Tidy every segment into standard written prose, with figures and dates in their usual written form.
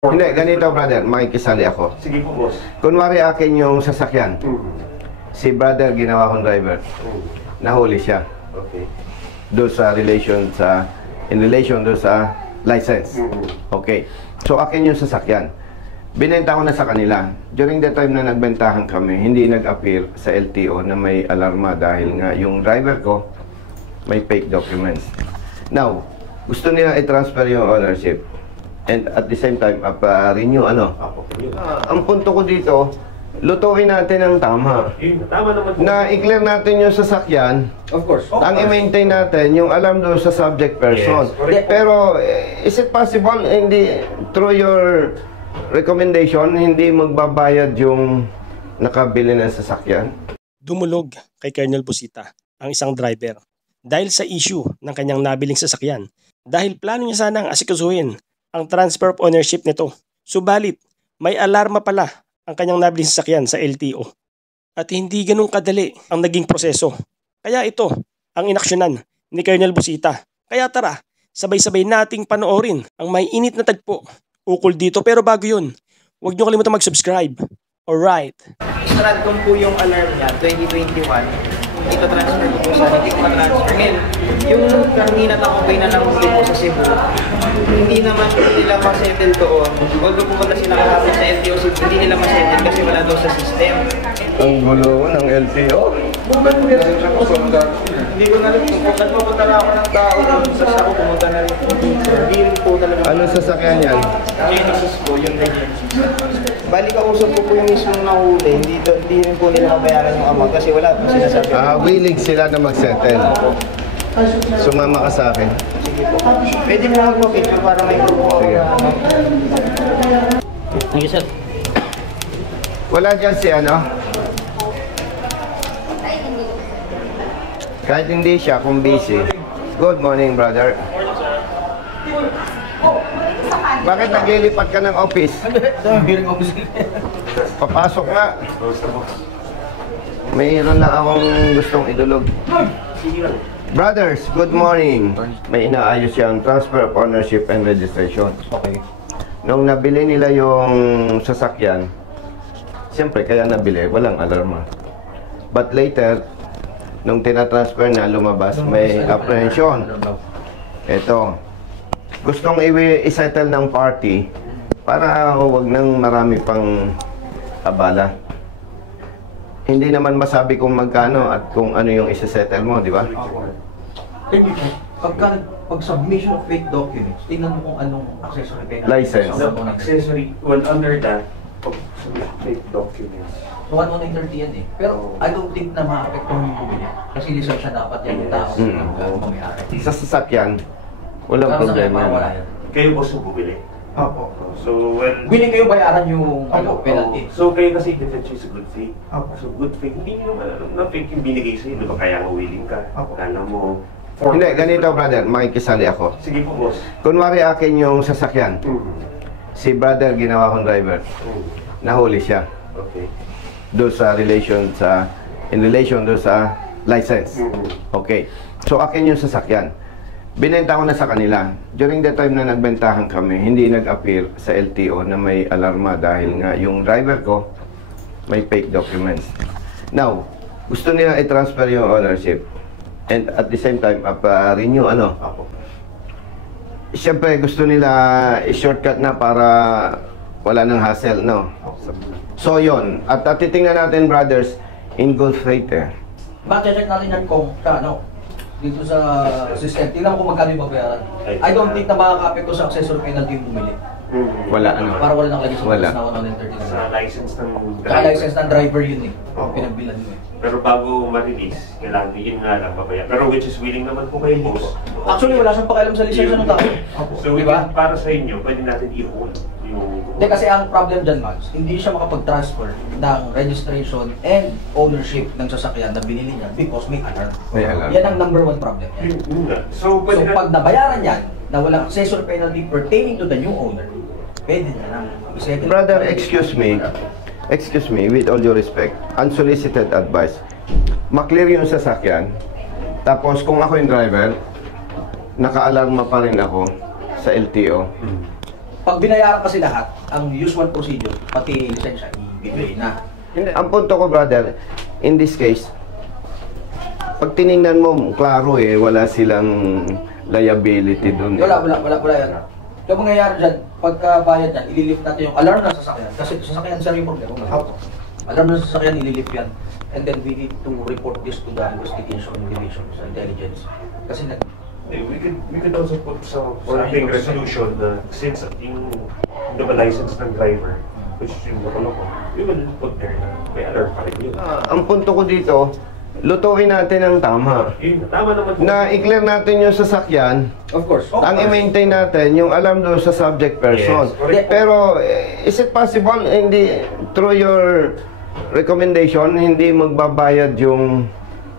Hindi, ganito brother, makikisali ako. Sige po, boss. Kunwari akin yung sasakyan. Si brother, ginawa kong driver. Nahuli siya. Okay. Doon sa in relation doon sa license. Okay. So akin yung sasakyan. Binenta ko na sa kanila. During the time na nagbentahan kami, hindi nag-appear sa LTO na may alarma dahil nga yung driver ko may fake documents. Now, gusto nila i-transfer yung ownership. And at the same time, renew ano. Ang punto ko dito, lutuin natin ang tama. Tama naman po. Na i-clear natin yung sasakyan. Of course. Ang i-maintain natin yung alam doon sa subject person. Yes, pero is it possible hindi through your recommendation hindi magbabayad yung nakabili ng sasakyan? Dumulog kay Colonel Busita ang isang driver dahil sa issue ng kanyang nabiling sasakyan dahil plano niya sanang asikasuhin ang transfer of ownership nito. Subalit, may alarma pala ang kanyang nabiling sasakyan sa LTO. At hindi ganun kadali ang naging proseso. Kaya ito ang inaksyonan ni Colonel Busita. Kaya tara, sabay-sabay nating panoorin ang may init na tagpo ukol dito. Pero bago yun, huwag niyo kalimutan mag-subscribe. Alright. Stratcom po yung alarm niya, 2021. Ito transfer ko po sa hindi ko ma-transfer. Ngayon, yung kanina takobay na nanghuli po sa Cebu, hindi naman nila ma-settle doon. Although pumunta sila kahapon sa LTO, hindi nila ma-settle kasi wala daw sa system. Ang gulo ng LTO? Hindi ko na rin po. Pumunta na ako ng tao sa sako, pumunta na rin po. Hindi rin po talaga. Anong sasakyan yan? Genesis po, yung ganyan. Balik kausap ko po yung mismong nahuli, hindi rin po nila mabayaran yung amount kasi wala po sinasabi. Willing sila na mag-settle. Sumama ka sa akin. Sige po. Pwede mo magpa-picture para may proof po. Sige. Thank you, sir. Wala dyan si ano? Kahit hindi siya, kung busy. Good morning, brother. Bakit naglilipat ka ng office? Papasok nga. Mayroon lang akong gustong idulog. Brothers, good morning. May inaayos siyang transfer of ownership and registration. Okay. Nung nabili nila yung sasakyan, siyempre kaya nabili, walang alarma. But later, nung tinatransfer na lumabas, may apprehension. Ito. Gustong i-settle ng party para huwag nang marami pang abala. Hindi naman masabi kung magkano at kung ano yung isa-settle mo, di ba? Pag submission of fake documents, tingnan mo kung anong accessory penalty. License. Accessory, well, under that, fake documents. So, 130 yan eh. Pero I don't think na ma-apektuhan yung bumili. Kasi lisensya dapat yan yung tao ng mamayari. Sa sasakyan, walang problema. Kayo po sa bumili? Opo. So, when... Willing kayo bayaran yung penalty? So, kayo kasi defense is good faith. So, good faith, hindi nyo alam na fake yung binigay sa'yo. Di ba kaya nga willing ka? Kala mo... Hindi, ganito brother, makikisali ako. Sige po, boss. Kunwari akin yung sasakyan. Si brother, ginawa kong driver. Nahuli siya. Okay. Doon sa in relation doon sa license. Okay. So akin yung sasakyan. Binenta ko na sa kanila. During the time na nagbentahan kami, hindi nag-appear sa LTO na may alarma dahil nga yung driver ko may fake documents. Now, gusto nila i-transfer yung ownership. And at the same time, renew ano. Siyempre, gusto nila i-shortcut na para wala nang hassle, no? So, yun. At titingnan natin, brothers, in good faith, eh. Check natin yan kung ano, dito sa system. Tingnan ko magkano yung babayaran. I don't think na makaka-apekto sa accessory penalty yung bumili. Wala, ano? Para wala nang lagi sa Wala. na 130. Sa license ng driver. Saka license ng driver yun eh. Pinagbilan mo eh. Pero bago ma-release, kailangan yun nga lang babaya. Pero which is willing naman po kayo, boss. Actually, wala siyang pakialam sa lisensya ng tao. So, Diba? para sa inyo, pwede natin i-hold yung... Hindi kasi ang problem dyan, Max, hindi siya makapag-transfer ng registration and ownership ng sasakyan na binili niya because may alarm. May alarm. Yan ang number one problem niya. Yun nga. So, pag nabayaran yan, na walang accessory penalty pertaining to the new owner, pwede na lang. Brother, excuse me, with all due respect, unsolicited advice. Maklear yung sasakyan, tapos kung ako yung driver, naka-alarma pa rin ako sa LTO. Pag binayaran kasi lahat, ang usual procedure, pati lisensya, ibibigay na. Hindi, ang punto ko, brother, in this case, pag tiningnan mo, klaro wala silang liability dun. Wala yan. Yung mangyayari dyan, pagka-bayad yan, ililift natin yung alarm ng sasakyan. Kasi sasakyan sa yung problema. Alarm ng sasakyan, ililift yan. And then we need to report this to the investigation division sa intelligence. Kasi we could also put some ating resolution na since yung license ng driver, which is yung loko-loko, we will put there na may alert pa rin yun. Ang punto ko dito, lutuin natin ang tama. Tama naman po. Na i-clear natin yung sasakyan. of course. Ang i-maintain natin yung alam doon sa subject person. Yes, correct. Pero is it possible hindi through your recommendation hindi magbabayad yung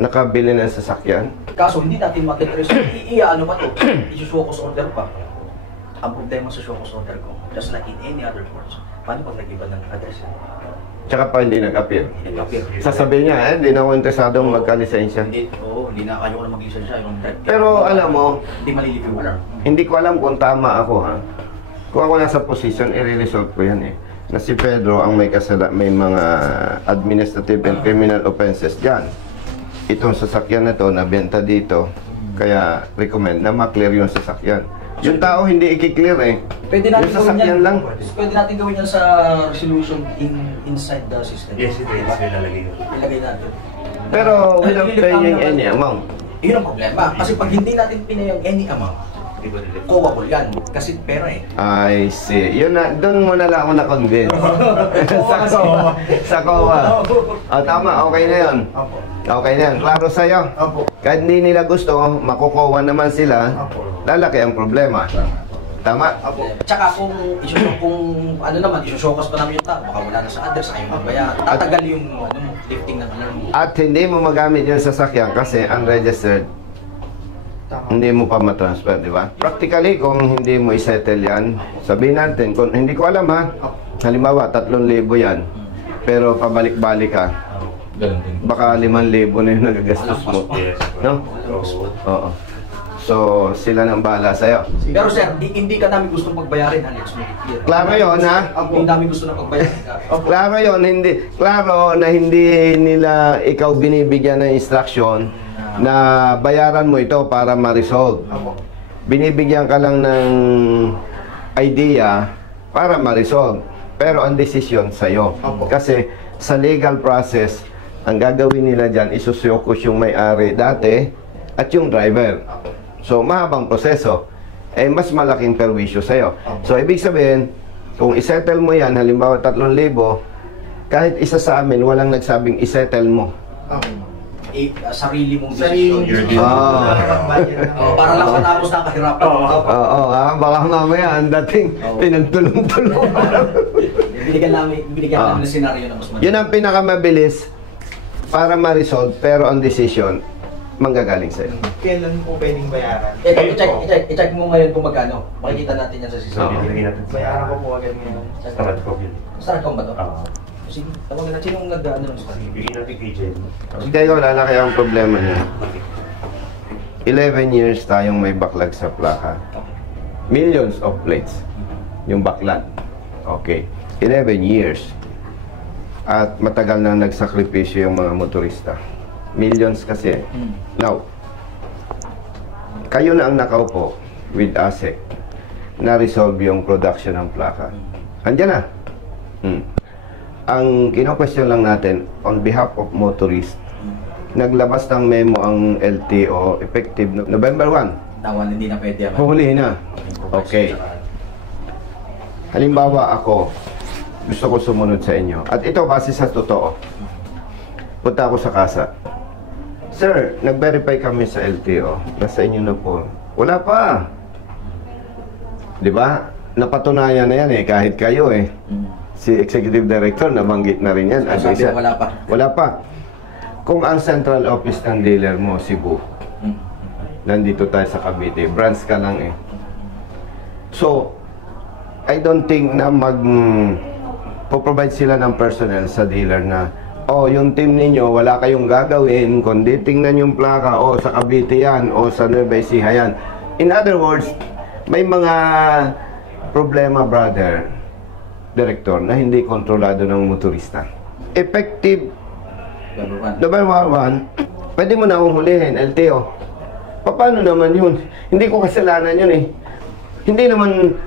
nakabili ng sasakyan? Kaso hindi natin matitrace. Ano pa to? Isusokos order pa. Ang problema sa shokos order ko, just like in any other courts, paano pag nag-iba ng address? Tsaka pa hindi nag-appear. Hindi nag-appear. Sasabihin niya, hindi na ako interesadong magka-lisensya. Hindi na kayo ko na mag-lisensya. Pero alam mo, hindi malilip yung alarm. hindi ko alam kung tama ako ha. Kung ako nasa position, i-resolve ko yan na si Pedro ang may mga administrative and criminal offenses dyan. Itong sasakyan na to, nabenta dito, kaya recommend na ma-clear yung sasakyan. Yung tao hindi i-clear Pwede natin yung sasakyan lang. Pwede natin gawin yan sa resolution inside the system. Yes, it is. Ilalagay yun. Ilagay natin. Pero without paying any amount. Yun ang problema. Kasi pag hindi natin pinayang any amount, kowable yan. Kasi pera I see. Yun na, doon mo na lang ako na-convince. sa COA. Tama, okay na yun. Okay na yan. Klaro sa'yo. Kahit hindi nila gusto, makukuha naman sila, lalaki ang problema. Tama? Tsaka kung isusyokas pa namin yung tao, baka wala na sa address, ayaw magbayaran. Tatagal yung lifting ng alarm mo. At hindi mo magamit yung sasakyan kasi unregistered. Hindi mo pa matransfer, di ba? Practically, kung hindi mo isettle yan, sabihin natin, kung hindi ko alam ha, halimbawa, 3,000 yan, pero pabalik-balik ka, baka 5,000 na yung nagagastos mo. No? Oo. So, sila nang bahala sa'yo. Pero sir, hindi ka namin gustong pagbayarin, Alex. Klaro yun, ha? Hindi namin gusto na pagbayarin ka. Klaro yun, hindi. Klaro na hindi nila ikaw binibigyan ng instruction na bayaran mo ito para ma-resolve. Binibigyan ka lang ng idea para ma-resolve. Pero ang desisyon sa'yo. Kasi sa legal process, ang gagawin nila dyan, isusyokos yung may-ari dati at yung driver. So, mahabang proseso. Mas malaking perwisyo sa'yo. So, ibig sabihin, kung isettle mo yan, halimbawa 3,000, kahit isa sa amin, walang nagsabing isettle mo. Sarili mong desisyon. Para lang matapos na kahirapan. Baka mamaya ang dating pinagtulong-tulong. Binigyan namin ng senaryo na mas madali. Yun ang pinakamabilis para ma-resolve, pero ang decision, manggagaling sa'yo. Kailan po pwedeng bayaran? I-check mo ngayon kung magkano. Makikita natin yan sa system. Bayaran ko po agad ngayon. Start ko ba ito? Sige, tawagan natin yung nag-ano ng story. Bigyan natin kay Jen. Kaya wala na kaya ang problema niya. 11 years tayong may backlog sa plaka. Millions of plates. Yung backlog. Okay. 11 years. At matagal na nagsakripisyo yung mga motorista. Millions kasi. Now, kayo na ang nakaupo with ASEC na-resolve yung production ng plaka. Andiyan na. Ang kino-question lang natin, on behalf of motorists, naglabas ng memo ang LTO effective November 1. Tawan, hindi na pwede. Huli na. Okay. Halimbawa ako, gusto ko sumunod sa inyo. At ito base sa totoo. Punta ako sa kasa. Sir, nag-verify kami sa LTO. Nasa inyo na po. Wala pa. Di ba? Napatunayan na yan kahit kayo Si Executive Director, nabanggit na rin yan. Wala pa. Wala pa. Kung ang central office ng dealer mo, Cebu, nandito tayo sa Cavite, branch ka lang So, I don't think na po-provide sila ng personnel sa dealer na, yung team ninyo, wala kayong gagawin, kundi tingnan yung plaka, sa Cavite yan, sa Nueva Ecija yan. In other words, may mga problema, brother, Director, na hindi kontrolado ng motorista. Effective number one, pwede mo na uhulihin, LTO. Paano naman yun? Hindi ko kasalanan yun eh. Hindi naman,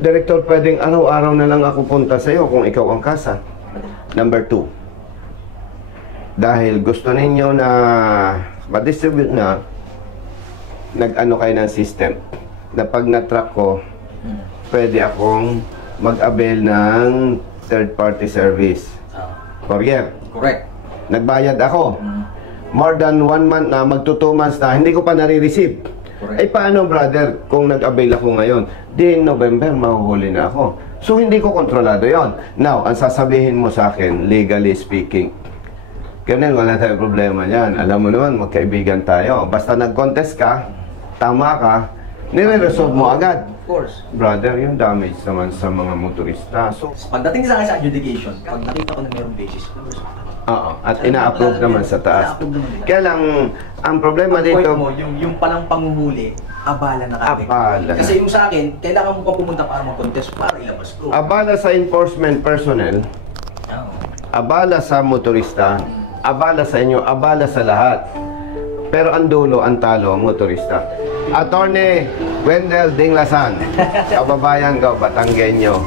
Director, pwedeng araw-araw na lang ako punta sa'yo kung ikaw ang kasa. Number 2, dahil gusto ninyo na ma-distribute na, nag-ano kayo ng system, na pag na-track ko, pwede akong mag-avail ng third-party service. Courier. Correct. Nagbayad ako. More than 1 month na, magto 2 months na, hindi ko pa nare-receive. Correct. Eh paano, brother, kung nag-avail ako ngayon? Di November, mahuhuli na ako. So hindi ko kontrolado yon. Now, ang sasabihin mo sa akin, legally speaking, Colonel, wala tayong problema yan. Alam mo naman, magkaibigan tayo. Basta nag-contest ka, tama ka, nire-resolve mo agad. Of course. Brother, yung damage naman sa mga motorista. So, Pagdating sa akin sa adjudication, pag nakita ko na mayroong basis, oo, at ina-approve naman sa taas. Ina-approve naman nila. Kaya lang, ang problema Point dito, mo, yung palang panguhuli, abala na kagad. Abala. Kasi yung sa akin, kailangan mo pa pumunta para mag-contest para ilabas ko. abala sa enforcement personnel, abala sa motorista, abala sa inyo, abala sa lahat. Pero ang dulo, ang talo, motorista. Attorney Wendell Dinglasan, kababayan ko, Batanggenyo.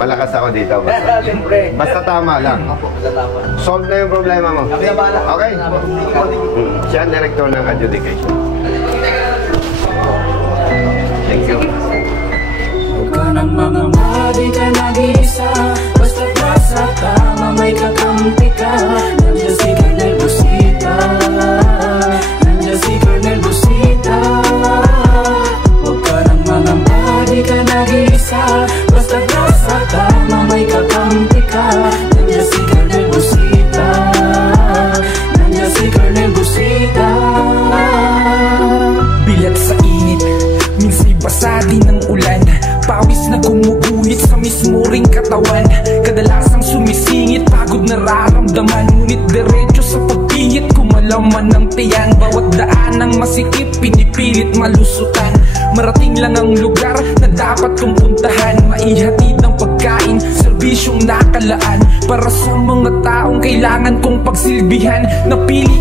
Malakas ako dito. Basta, Siyempre. basta tama lang. Ako, tama. Solve na yung problema mo. Kami na bahala. Okay? Siya ang director ng adjudication. Thank you. Huwag ka nang mamama, di ka nag-iisa. Basta nasa tama, may kakampi ka. Nandiyan si Colonel Busita. Nandiyan si Colonel Busita. Huwag ka nang mamama, di ka nag-iisa. Basta nasa tama, may kakampi ka. Nandiyan si Colonel Busita. Nandiyan si Colonel Busita. Bilat sa init, minsa'y basa din ng ulan. Pawis na gumuguhit sa mismo ring katawan. Kadalasang sumisingit, pagod nararamdaman. Ngunit diretso sa pagpihit, kumalaman ng tiyan. Bawat daan ng masikip, pinipilit malusutan. Marating lang ang lugar na dapat kong puntahan. Maihatid ng pagkain, serbisyong nakalaan. Para sa mga taong kailangan kong pagsilbihan. Napili